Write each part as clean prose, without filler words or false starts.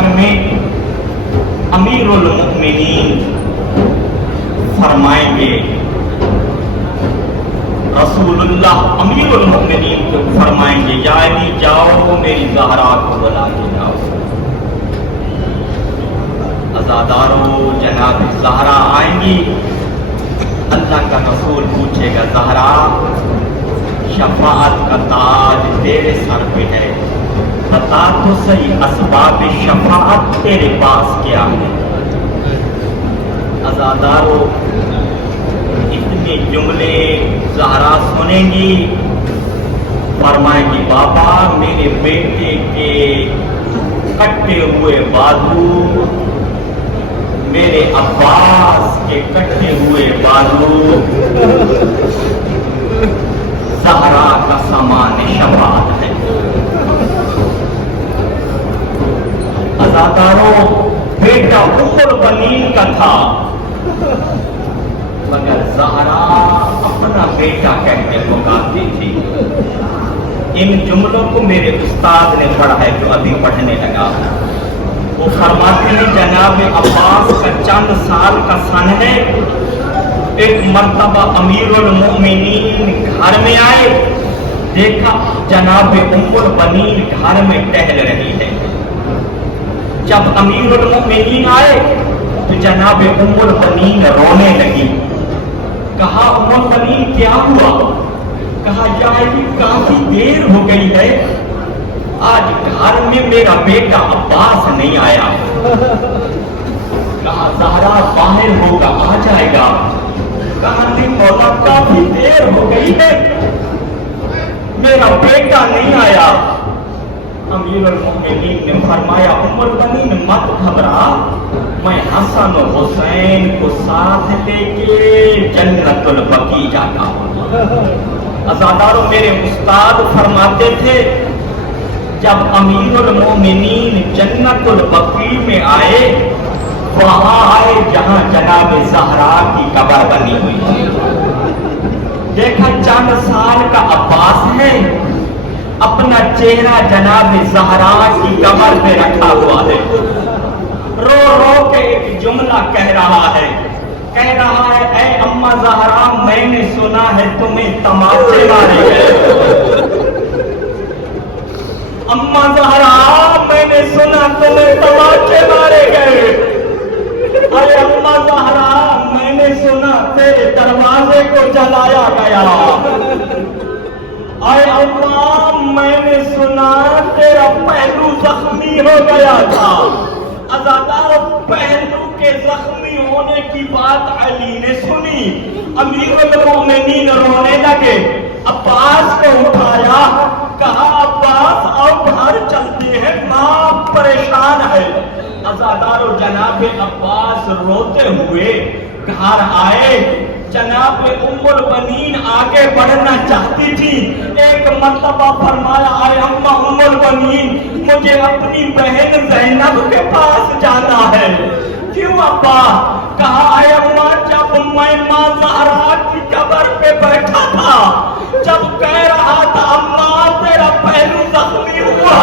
گھر میں امیر المؤمنین فرمائیں گے، رسول اللہ امیر المؤمنین کو فرمائیں گے یا علی جاؤ میری زہرا کو بلا کے جاؤ۔ عزادارو جناب زہرا آئیں گی، اللہ کا رسول پوچھے گا زہرا شفاعت کا تاج تیرے سر پہ ہے، بتا تو صحیح اسباب شفاعت تیرے پاس کیا ہے؟ عزادارو اتنے جملے زہرا سنیں گی، فرمائیں گی بابا میرے بیٹے کے کٹے ہوئے بازو، میرے عباس کے کٹے ہوئے بازو زہرا کا سامان شفاعت ہے۔ عزادارو بیٹا ام البنین کا تھا، مگر زہرا اپنا بیٹا کہہ کے پکارتی تھی۔ ان جملوں کو میرے استاد نے پڑھا ہے جو ابھی پڑھنے لگا، وہ فرماتے ہیں جناب عباس کا چند سال کا سن ہے، ایک مرتبہ امیر المؤمنین گھر میں آئے، دیکھا جناب ام البنین گھر میں ٹہل رہی ہے۔ جب امیر المؤمنین آئے تو جناب ام البنین رونے لگی، کہا ام البنین کیا ہوا؟ کہا یا علی کافی دیر ہو گئی ہے، آج گھر میں میرا بیٹا عباس نہیں آیا۔ کہا زہرا باہر ہوگا آ جائے گا۔ کہا نہیں مولا کافی دیر ہو گئی ہے، میرا بیٹا نہیں آیا۔ امیر المؤمنین نے فرمایا ام البنین مت گھبرا، میں حسن و حسین کو ساتھ لے کے جنت البقیع جاتا ہوں۔ عزادارو میرے استاد فرماتے تھے جب امیر المؤمنین جنت البقیع میں آئے، وہاں آئے جہاں جناب زہرا کی قبر بنی ہوئی تھی، دیکھا چند سال کا عباس ہے، اپنا چہرہ جناب زہرا کی قبر پہ رکھا ہوا ہے، رو رو کے ایک جملہ کہہ رہا ہے اے اماں زہرا میں نے سنا ہے تمہیں تماچے مارے گئے۔ اماں زہرا میں نے سنا تمہیں تماچے مارے گئے۔ اے اماں زہرا میں نے سنا تیرے دروازے کو جلایا گیا۔ اے اماں میں نے سنا تیرا پہلو زخمی ہو گیا تھا۔ عزادارو پہلو کے زخمی ہونے کی بات علی نے سنی، امیر المؤمنین رونے لگے، عباس کو اٹھایا، کہا عباس آؤ باہر چلتے ہیں، ماں پریشان ہے۔ عزادارو جناب عباس روتے ہوئے گھر آئے، جناب ام البنین آگے بڑھنا چاہتی تھی، ایک مرتبہ فرمایا اے اماں ام البنین مجھے اپنی بہن زینب کے پاس جانا ہے۔ کیوں ابا؟ کہا اے اماں جب میں ماں زہرا کی قبر پہ بیٹھا تھا، جب کہہ رہا تھا اماں تیرا پہلو زخمی ہوا،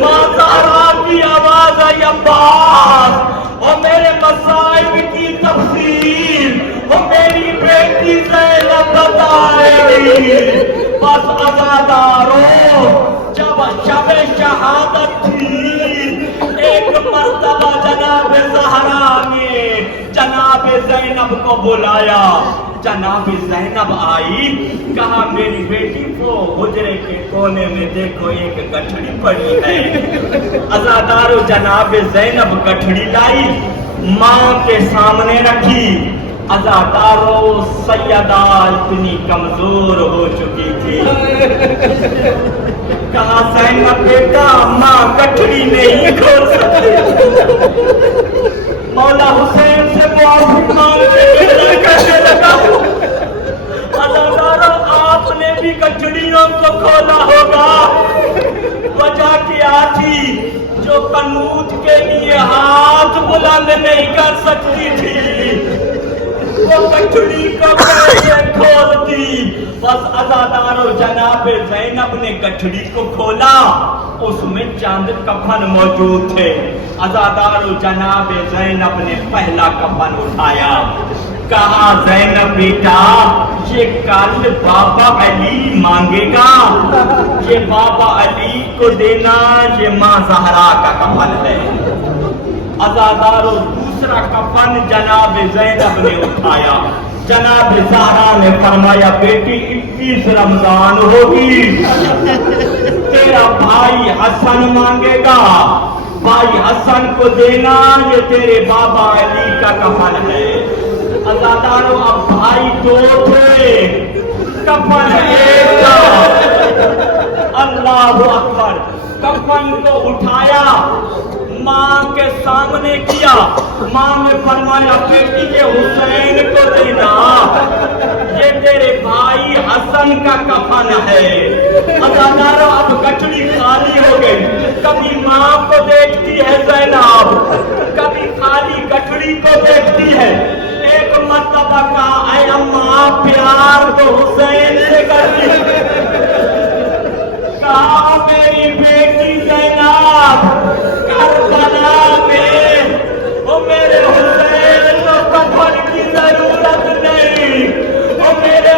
ماں زہرا کی آواز آئی عباس اور میرے مصائب کی تفصیل وہ میری بیٹی زینب بتائے گی۔ بس عزادارو جب شب شہادت تھی، ایک مرتبہ جناب زہرا نے جناب زینب کو بلایا، جناب زینب آئی، کہا میری بیٹی کو حجرے کے کونے میں دیکھو ایک گٹھڑی پڑی ہے۔ عزادارو جناب زینب گٹھڑی لائی، ماں کے سامنے رکھی۔ عزادارو سیدہ اتنی کمزور ہو چکی تھی، کہا زینب بیٹا ماں گٹھڑی نہیں کھول سکتی، مولا حسین سے معافی مانگ کے کہنے لگا عزادارو آپ نے بھی گٹھڑیوں کو کھولا ہوگا، وجہ کیا تھی؟ جو قنوت کے لیے ہاتھ بلند نہیں کر سکتی تھی، وہ گٹھڑی کو کیسے کھولتی؟ بس عزادارو جناب زینب نے گٹھڑی کو کھولا، اس میں چند کفن موجود تھے. عزادار جناب زینب نے پہلا کفن اٹھایا. کہا زینب بیٹا یہ کل بابا علی مانگے گا, یہ بابا علی کو دینا, یہ ماں زہرا کا کفن ہے. عزادار دوسرا کفن جناب زینب نے اٹھایا. جناب زہرا نے فرمایا بیٹی 21 رمضان ہوگی, تیرا بھائی حسن مانگے گا, بھائی حسن کو دینا, یہ تیرے بابا علی کا کفن ہے. عزادارو اب بھائی دو تھے, کفن ایک تھا. اللہ اکبر. کفن کو اٹھایا, ماں کے سامنے کیا. ماں نے فرمایا بیٹی کے حسین کو دینا, یہ تیرے بھائی حسن کا کفن ہے. عزادارو اب گٹڑی خالی ہو گئی. کبھی ماں کو دیکھتی ہے زینب, کبھی خالی گٹڑی کو دیکھتی ہے. ایک مرتبہ کہا اے اماں پیار تو حسین سے کرتی, کہا میری بیٹی زینب کربلا میں وہ میرے حسین کو کفن کی ضرورت نہیں, وہ میرے